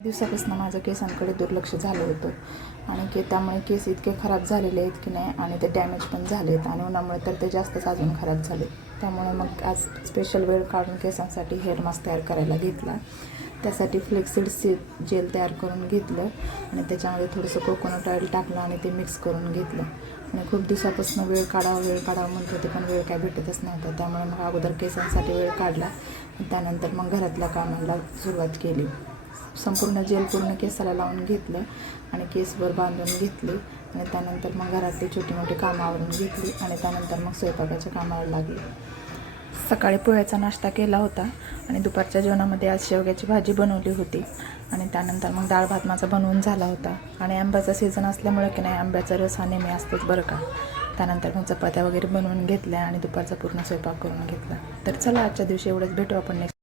दिवसापासून माझं केसांकडे दुर्लक्ष झालं होतं आणि त्यामुळे केस इतके खराब झालेले आहेत की नाही आणि ते डॅमेज पण झाले आहेत आणि उन्हामुळे तर ते जास्तच अजून खराब झाले. त्यामुळे मग आज स्पेशल वेळ काढून केसांसाठी हेअर मास्क तयार करायला घेतला. त्यासाठी फ्लेक्सिड जेल तयार करून घेतलं आणि त्याच्यामध्ये थोडंसं कोकोनट ऑइल टाकलं आणि ते मिक्स करून घेतलं. आणि खूप दिवसापासून वेळ काढावं म्हणत होते, पण वेळ काय भेटतच नव्हता. त्यामुळे मग अगोदर केसांसाठी वेळ काढला, त्यानंतर मग घरातल्या कामाला सुरुवात केली. संपूर्ण जेल पूर्ण केसाला लावून घेतलं आणि केसभर बांधून घेतली आणि त्यानंतर मग घरातली छोटी मोठी कामं आवरून घेतली आणि त्यानंतर मग स्वयंपाकाच्या कामाला लागली. सकाळी पोह्याचा नाश्ता केला होता आणि दुपारच्या जेवणामध्ये आज शेवग्याची भाजी बनवली होती आणि त्यानंतर मग डाळ भात माझा बनवून झाला होता. आणि आंब्याचा सीझन असल्यामुळे की नाही आंब्याचा रस हा नेहमी असतोच बरं का. त्यानंतर मग चपात्या वगैरे बनवून घेतल्या आणि दुपारचा पूर्ण स्वयंपाक करून घेतला. तर चला आजच्या दिवशी एवढंच, भेटू आपण नेक्स्ट